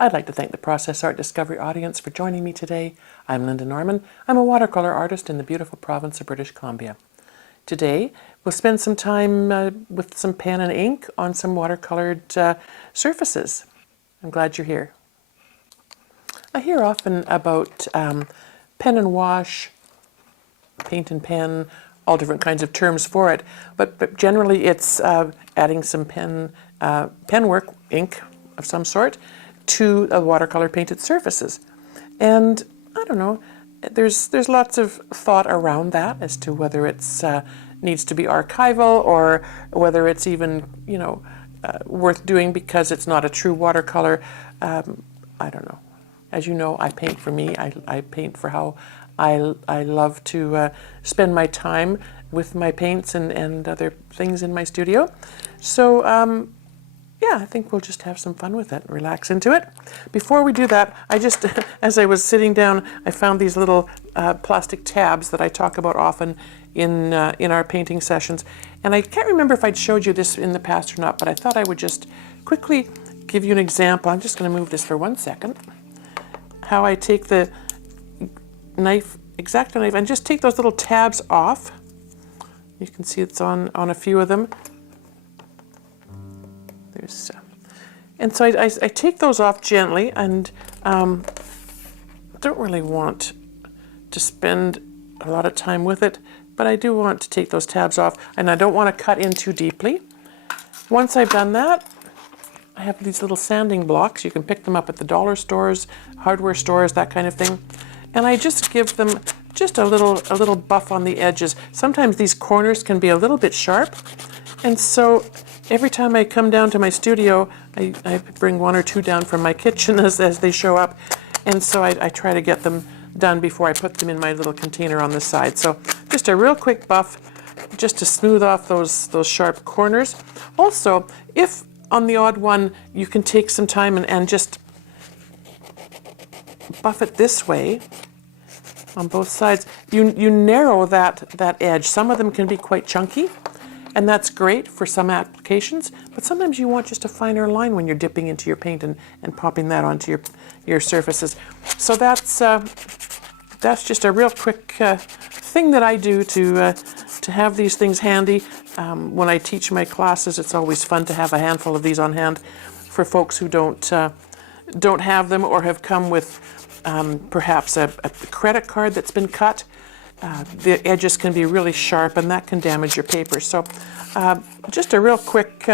I'd like to thank the Process Art Discovery audience for joining me today. I'm Lynda Norman. I'm a watercolor artist in the beautiful province of British Columbia. Today, we'll spend some time with some pen and ink on some watercolored surfaces. I'm glad you're here. I hear often about pen and wash, paint and pen, all different kinds of terms for it, but generally it's adding some pen work, ink of some sort, to a watercolor painted surfaces. And I don't know, there's lots of thought around that as to whether it's needs to be archival or whether it's even, worth doing because it's not a true watercolor. I don't know. As you know, I paint for me. I paint for how I love to spend my time with my paints and other things in my studio. So yeah, I think we'll just have some fun with it and relax into it. Before we do that, I just, as I was sitting down, I found these little plastic tabs that I talk about often in our painting sessions. And I can't remember if I'd showed you this in the past or not, but I thought I would just quickly give you an example. I'm just going to move this for 1 second. How I take the knife, X-Acto knife, and just take those little tabs off. You can see it's on a few of them. There's, and so I take those off gently, and don't really want to spend a lot of time with it, but I do want to take those tabs off, and I don't want to cut in too deeply. Once I've done that, I have these little sanding blocks. You can pick them up at the dollar stores, hardware stores, that kind of thing. And I just give them just a little buff on the edges. Sometimes these corners can be a little bit sharp, and so every time I come down to my studio, I bring 1 or 2 down from my kitchen as they show up, and so I try to get them done before I put them in my little container on the side. So just a real quick buff, just to smooth off those sharp corners. Also, if on the odd one you can take some time and just buff it this way on both sides, you narrow that edge. Some of them can be quite chunky, and that's great for some applications, but sometimes you want just a finer line when you're dipping into your paint and popping that onto your surfaces. So that's just a real quick thing that I do to have these things handy. When I teach my classes, it's always fun to have a handful of these on hand for folks who don't have them or have come with perhaps a credit card that's been cut. The edges can be really sharp, and that can damage your paper. So just a real quick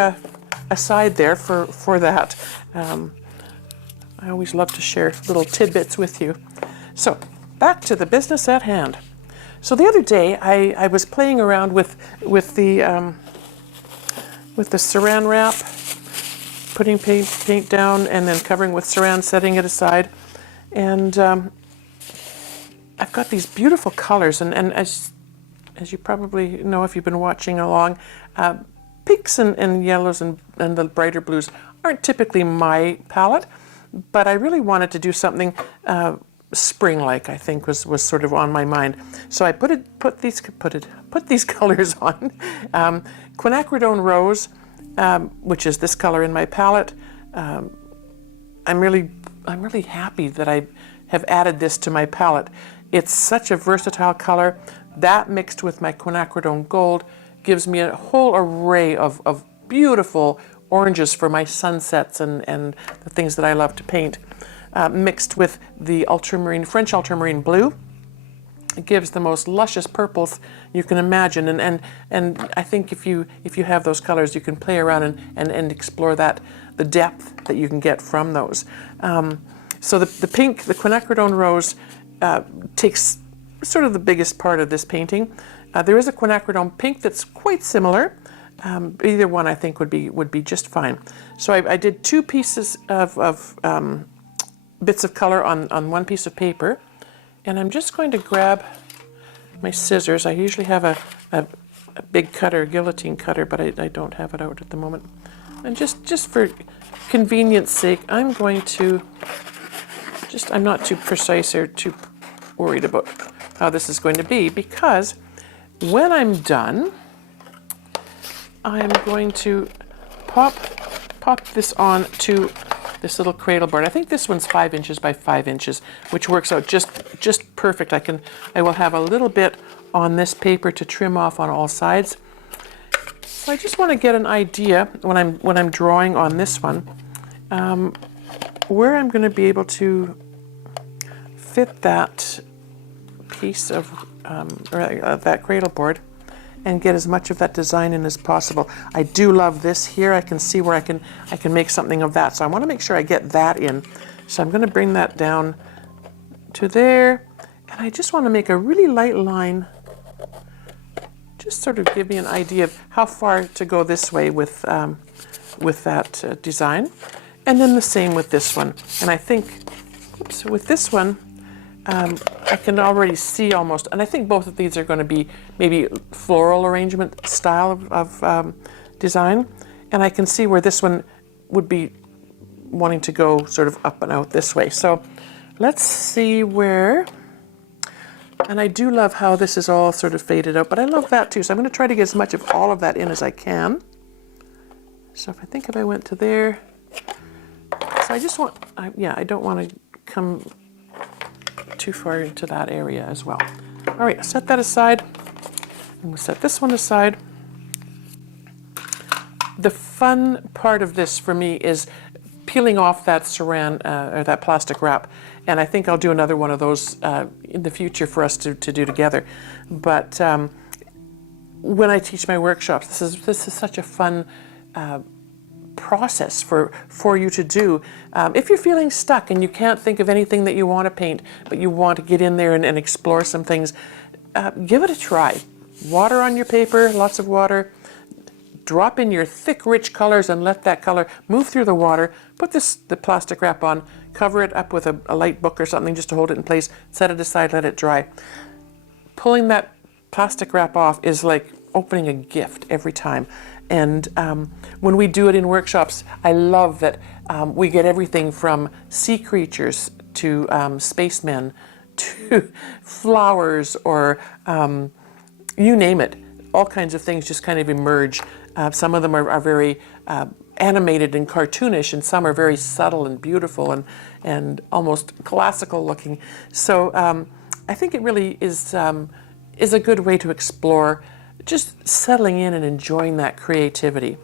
aside there for that. I always love to share little tidbits with you. So back to the business at hand. So the other day I was playing around with the saran wrap, putting paint down and then covering with saran, setting it aside, and I've got these beautiful colors, and as you probably know if you've been watching along, pinks and yellows and the brighter blues aren't typically my palette, but I really wanted to do something spring-like, I think was sort of on my mind. So I put these colors on. Quinacridone Rose, which is this color in my palette. I'm really happy that I have added this to my palette. It's such a versatile color. That mixed with my quinacridone gold gives me a whole array of beautiful oranges for my sunsets and the things that I love to paint. Mixed with the French ultramarine blue. It gives the most luscious purples you can imagine, and I think if you have those colors, you can play around and explore the depth that you can get from those. So the pink, the quinacridone rose, takes sort of the biggest part of this painting. There is a quinacridone pink that's quite similar. Either one I think would be just fine. So I did 2 pieces of bits of color on 1 piece of paper, and I'm just going to grab my scissors. I usually have a big cutter, guillotine cutter, but I don't have it out at the moment. And just for convenience sake, I'm going to I'm not too precise or too worried about how this is going to be, because when I'm done, I'm going to pop this on to this little cradle board. I think this one's 5 inches by 5 inches, which works out just perfect. I will have a little bit on this paper to trim off on all sides. So I just want to get an idea when I'm drawing on this one, where I'm going to be able to fit that piece of that cradle board and get as much of that design in as possible. I do love this here. I can see where I can make something of that. So I want to make sure I get that in. So I'm going to bring that down to there, and I just want to make a really light line, just sort of give me an idea of how far to go this way with that design. And then the same with this one. And I think, oops, with this one, I can already see almost, and I think both of these are going to be maybe floral arrangement style of design. And I can see where this one would be wanting to go sort of up and out this way. So let's see where, and I do love how this is all sort of faded out, but I love that too. So I'm going to try to get as much of all of that in as I can. So if I went to there, so I just want, I don't want to come too far into that area as well. All right, I'll set that aside, and we'll set this one aside. The fun part of this for me is peeling off that saran or that plastic wrap, and I think I'll do another one of those in the future for us to do together. But when I teach my workshops, this is such a fun process for you to do. If you're feeling stuck and you can't think of anything that you want to paint, but you want to get in there and explore some things, give it a try. Water on your paper, lots of water. Drop in your thick, rich colors and let that color move through the water. Put the plastic wrap on, cover it up with a light book or something just to hold it in place, set it aside, let it dry. Pulling that plastic wrap off is like opening a gift every time. And when we do it in workshops, I love that we get everything from sea creatures to spacemen to flowers or you name it. All kinds of things just kind of emerge. Some of them are very animated and cartoonish, and some are very subtle and beautiful and almost classical looking. So I think it really is a good way to explore just settling in and enjoying that creativity.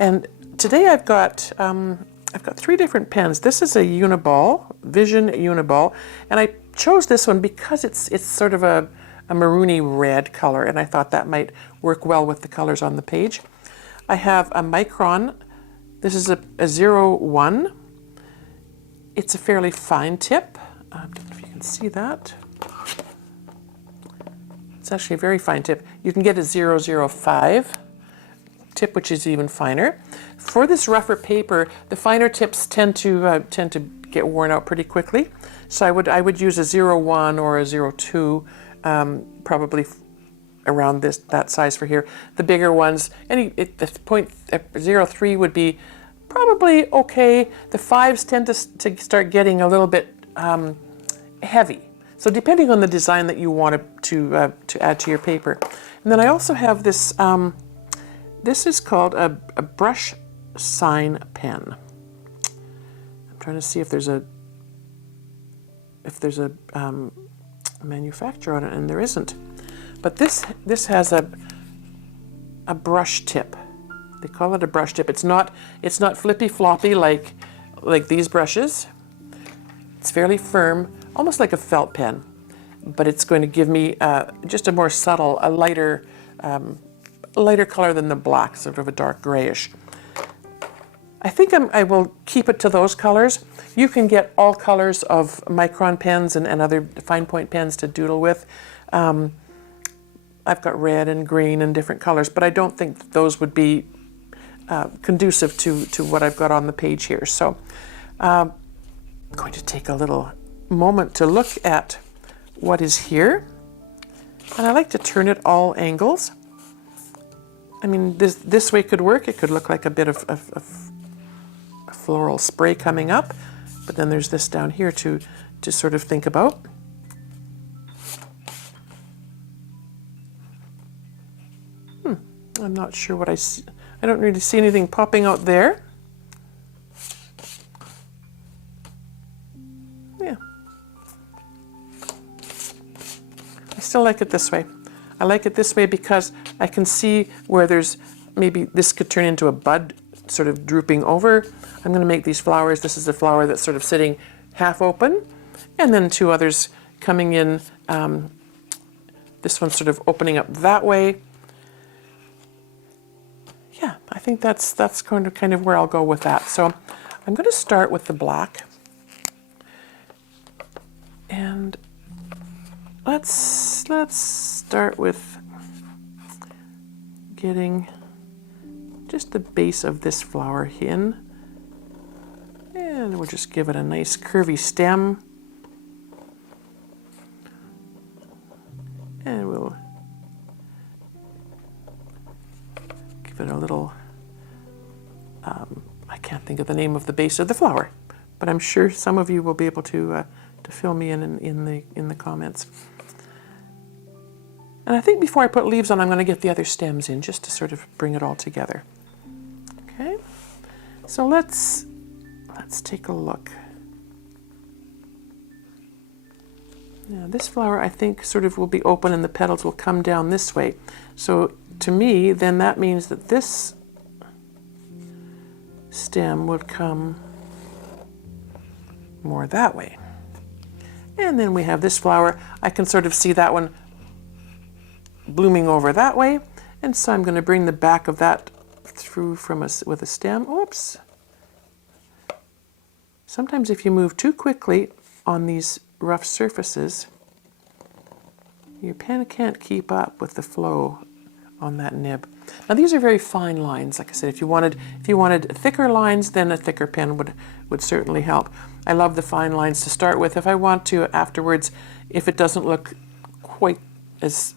And today I've got 3 different pens. This is a Uniball, Vision Uniball, and I chose this one because it's sort of a maroony red color, and I thought that might work well with the colors on the page. I have a Micron. This is a 01. It's a fairly fine tip. I don't know if you can see that. It's actually a very fine tip. You can get a 005 tip, which is even finer. For this rougher paper, the finer tips tend to get worn out pretty quickly. So I would use a 01 or a 02. Probably around that size for here. The bigger ones, the point 03 would be probably okay. The 5s tend to start getting a little bit heavy. So depending on the design that you want to add to your paper. And then I also have this. This is called a brush sign pen. I'm trying to see if there's a manufacturer on it, and there isn't. But this has a brush tip. They call it a brush tip. It's not flippy floppy like these brushes. It's fairly firm, almost like a felt pen, but it's going to give me just a more subtle, a lighter color than the black, sort of a dark grayish. I think I will keep it to those colors. You can get all colors of Micron pens and other fine point pens to doodle with. I've got red and green and different colors, but I don't think those would be conducive to what I've got on the page here. So I'm going to take a little moment to look at what is here. And I like to turn it all angles. I mean, this way could work. It could look like a bit of floral spray coming up, but then there's this down here to sort of think about. I'm not sure what I see. I don't really see anything popping out there. I still like it this way. I like it this way because I can see where there's, maybe this could turn into a bud sort of drooping over. I'm going to make these flowers. This is a flower that's sort of sitting half open, and then two others coming in. This one's sort of opening up that way. Yeah, I think that's kind of where I'll go with that. So I'm going to start with the black. And let's start with getting just the base of this flower in. And we'll just give it a nice curvy stem. And we'll give it a little, I can't think of the name of the base of the flower, but I'm sure some of you will be able to fill me in the comments. And I think before I put leaves on, I'm going to get the other stems in just to sort of bring it all together. Okay, so let's take a look. Now this flower, I think, sort of will be open and the petals will come down this way. So to me, then that means that this stem would come more that way. And then we have this flower. I can sort of see that one blooming over that way. And so I'm going to bring the back of that through from us with a stem. Oops. Sometimes if you move too quickly on these rough surfaces, your pen can't keep up with the flow on that nib. Now these are very fine lines. Like I said, if you wanted thicker lines, then a thicker pen would certainly help. I love the fine lines to start with. If I want to afterwards, if it doesn't look quite as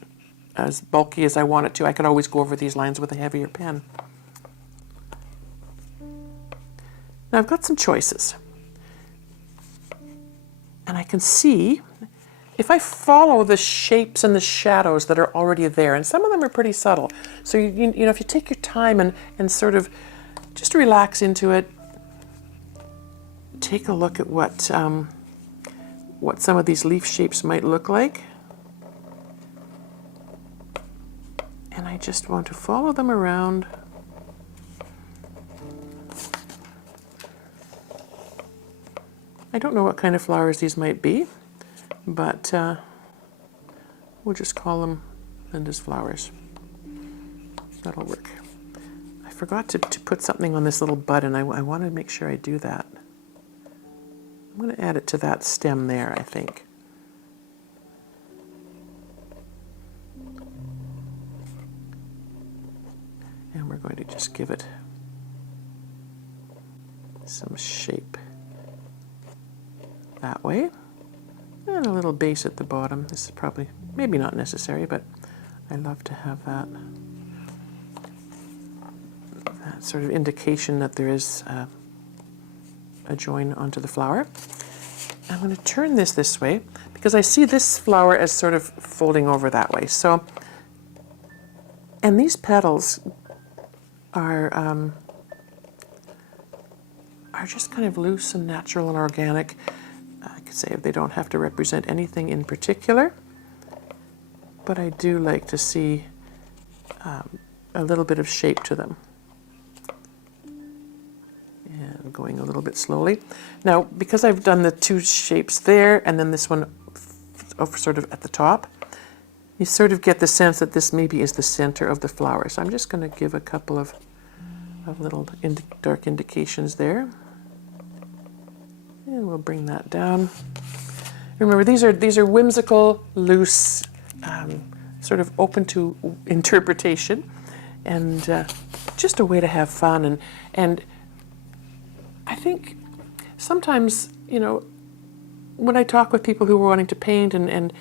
bulky as I want it to, I could always go over these lines with a heavier pen. Now I've got some choices. And I can see, if I follow the shapes and the shadows that are already there, and some of them are pretty subtle, so you know, if you take your time and sort of just relax into it, take a look at what some of these leaf shapes might look like. And I just want to follow them around. I don't know what kind of flowers these might be, but we'll just call them Lynda's flowers. That'll work. I forgot to put something on this little bud, and I want to make sure I do that. I'm going to add it to that stem there, I think. And we're going to just give it some shape that way. And a little base at the bottom. This is probably, maybe not necessary, but I love to have that sort of indication that there is a join onto the flower. I'm going to turn this way because I see this flower as sort of folding over that way. So, and these petals are just kind of loose and natural and organic. I could say they don't have to represent anything in particular, but I do like to see a little bit of shape to them. And going a little bit slowly. Now, because I've done the two shapes there and then this one sort of at the top, you sort of get the sense that this maybe is the center of the flower. So I'm just going to give a couple of little dark indications there. And we'll bring that down. Remember, these are whimsical, loose, sort of open to interpretation, and just a way to have fun. And I think sometimes, you know, when I talk with people who are wanting to paint and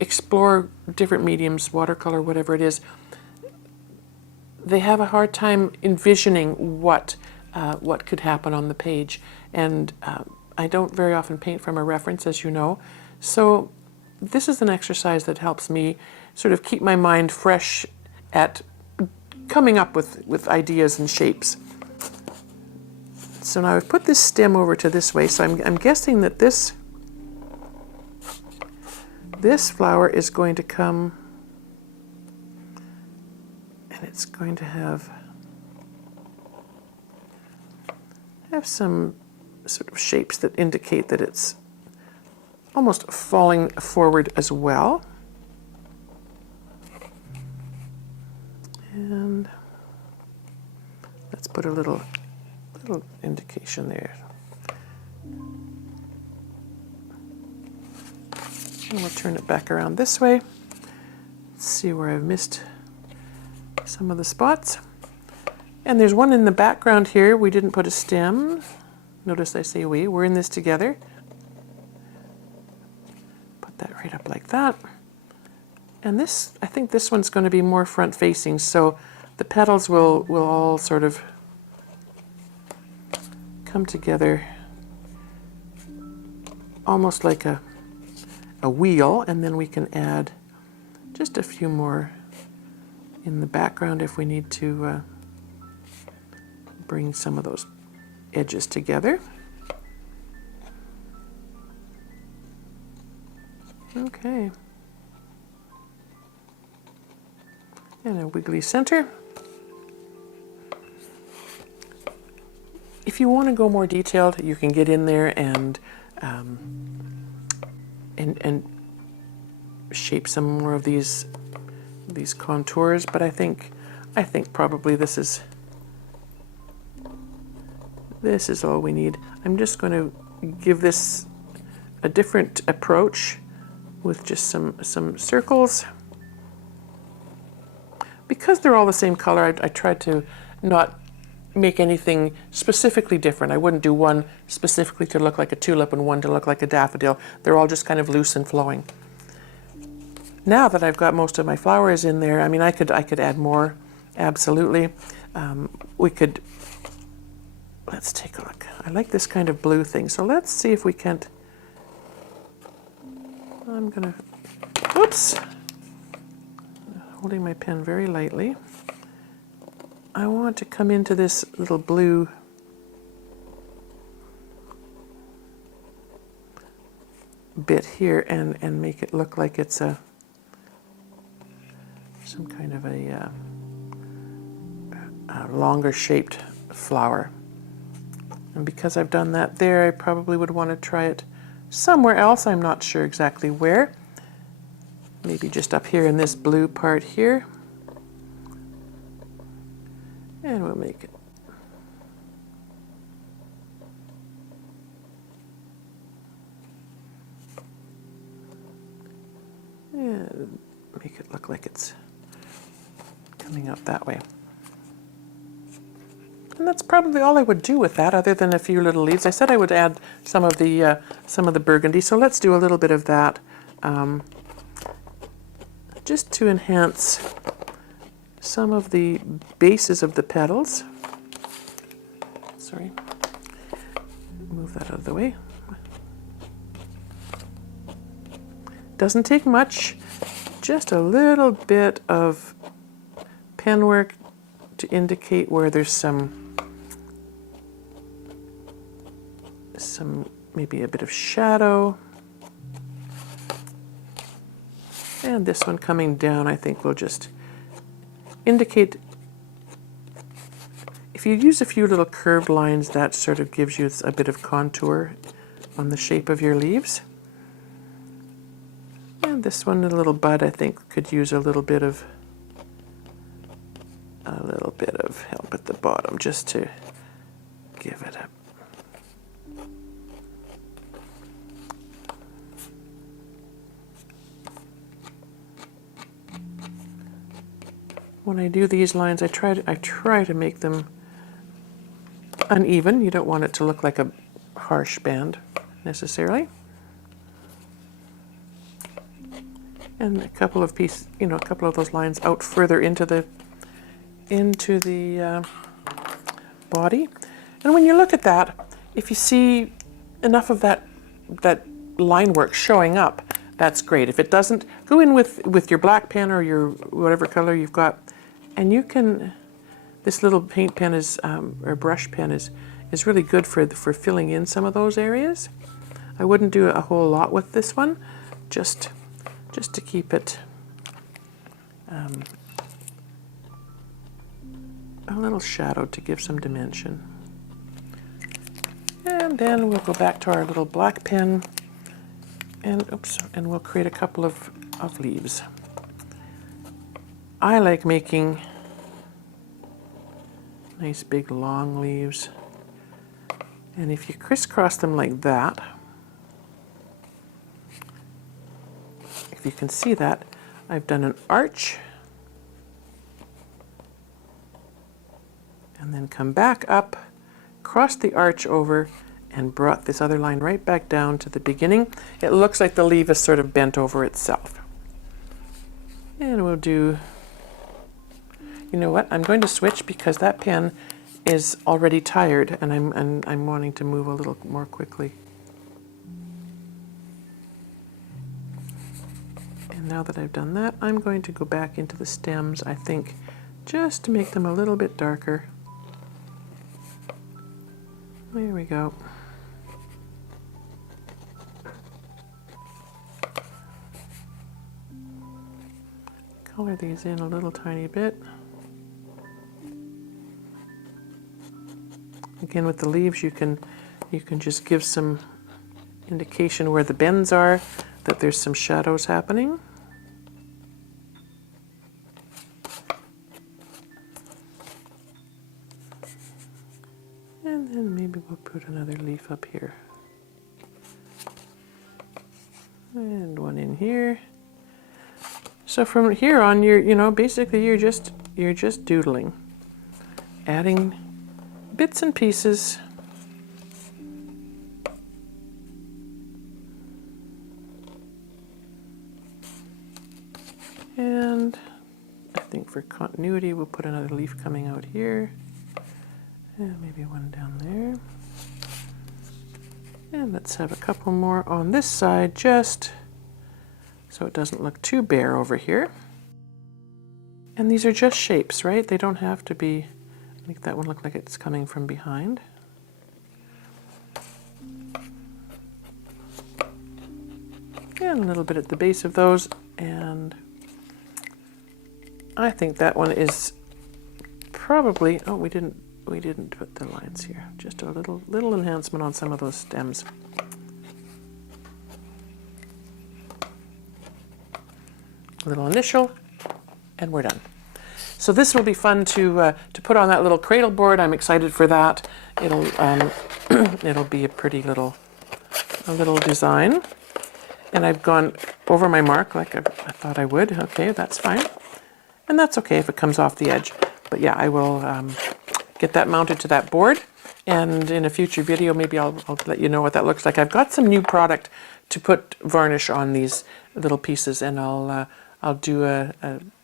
explore different mediums, watercolor, whatever it is, they have a hard time envisioning what could happen on the page. And I don't very often paint from a reference, as you know. So this is an exercise that helps me sort of keep my mind fresh at coming up with ideas and shapes. So now I've put this stem over to this way, so I'm guessing that this this flower is going to come, and it's going to have some sort of shapes that indicate that it's almost falling forward as well. And let's put a little indication there. And we'll turn it back around this way. Let's see where I've missed some of the spots. And there's one in the background here. We didn't put a stem. Notice I say we. We're in this together. Put that right up like that. And this, I think this one's going to be more front facing, so the petals will all sort of come together almost like a wheel, and then we can add just a few more in the background if we need to bring some of those edges together. Okay. And a wiggly center. If you want to go more detailed, you can get in there and shape some more of these contours. But I think probably this is all we need. I'm just going to give this a different approach with just some circles. Because they're all the same color, I tried to not make anything specifically different. I wouldn't do one specifically to look like a tulip and one to look like a daffodil. They're all just kind of loose and flowing. Now that I've got most of my flowers in there, I mean, I could add more, absolutely. We could, let's take a look. I like this kind of blue thing, so let's see if we can't, I'm gonna, oops. Holding my pen very lightly. I want to come into this little blue bit here and make it look like it's some kind of a longer shaped flower. And because I've done that there, I probably would want to try it somewhere else. I'm not sure exactly where. Maybe just up here in this blue part here. And we'll make it. And make it look like it's coming up that way. And that's probably all I would do with that, other than a few little leaves. I said I would add some of the burgundy, so let's do a little bit of that. Just to enhance some of the bases of the petals. Sorry, move that out of the way. Doesn't take much, just a little bit of pen work to indicate where there's some maybe a bit of shadow. And this one coming down, I think, will just indicate, if you use a few little curved lines, that sort of gives you a bit of contour on the shape of your leaves. And this one, the little bud, I think could use a little bit of help at the bottom, just to give it a when I do these lines, I try to make them uneven. You don't want it to look like a harsh band necessarily. And a couple of those lines out further into the body. And when you look at that, if you see enough of that line work showing up, that's great. If it doesn't, go in with your black pen or your whatever color you've got, and you can, this little paint pen is, or brush pen is really good for filling in some of those areas. I wouldn't do a whole lot with this one, just just to keep it a little shadowed to give some dimension. And then we'll go back to our little black pen and we'll create a couple of leaves. I like making nice big long leaves. And if you crisscross them like that, if you can see that, I've done an arch and then come back up, cross the arch over, and brought this other line right back down to the beginning. It looks like the leaf is sort of bent over itself. And we'll do, you know what, I'm going to switch because that pen is already tired and I'm wanting to move a little more quickly. And now that I've done that, I'm going to go back into the stems, I think, just to make them a little bit darker. There we go. Color these in a little tiny bit. Again, with the leaves, you can just give some indication where the bends are, that there's some shadows happening. And then maybe we'll put another leaf up here. And one in here. So from here on, basically you're just doodling, adding bits and pieces. And I think for continuity, we'll put another leaf coming out here. And maybe one down there. And let's have a couple more on this side, just so it doesn't look too bare over here. And these are just shapes, right? They don't have to be, make that one look like it's coming from behind. And a little bit at the base of those, and I think that one is probably, oh, we didn't put the lines here. Just a little enhancement on some of those stems. A little initial, and we're done. So this will be fun to put on that little cradle board. I'm excited for that. It'll it'll be a pretty little design. And I've gone over my mark like I thought I would. Okay, that's fine. And that's okay if it comes off the edge. But yeah, I will get that mounted to that board. And in a future video, maybe I'll let you know what that looks like. I've got some new product to put varnish on these little pieces, and I'll do a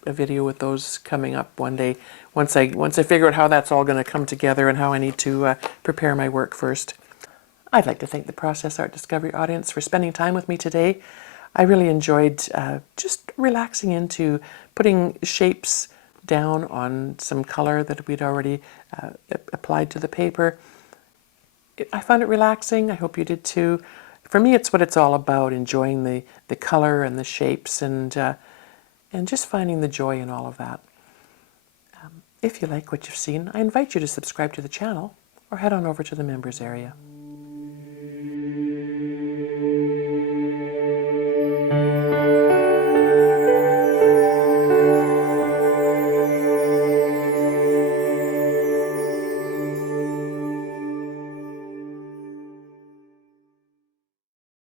video with those coming up one day once I figure out how that's all going to come together and how I need to prepare my work first. I'd like to thank the Process Art Discovery audience for spending time with me today. I really enjoyed just relaxing into putting shapes down on some color that we'd already applied to the paper. I found it relaxing. I hope you did too. For me, it's what it's all about, enjoying the color and the shapes and just finding the joy in all of that. If you like what you've seen, I invite you to subscribe to the channel or head on over to the members area.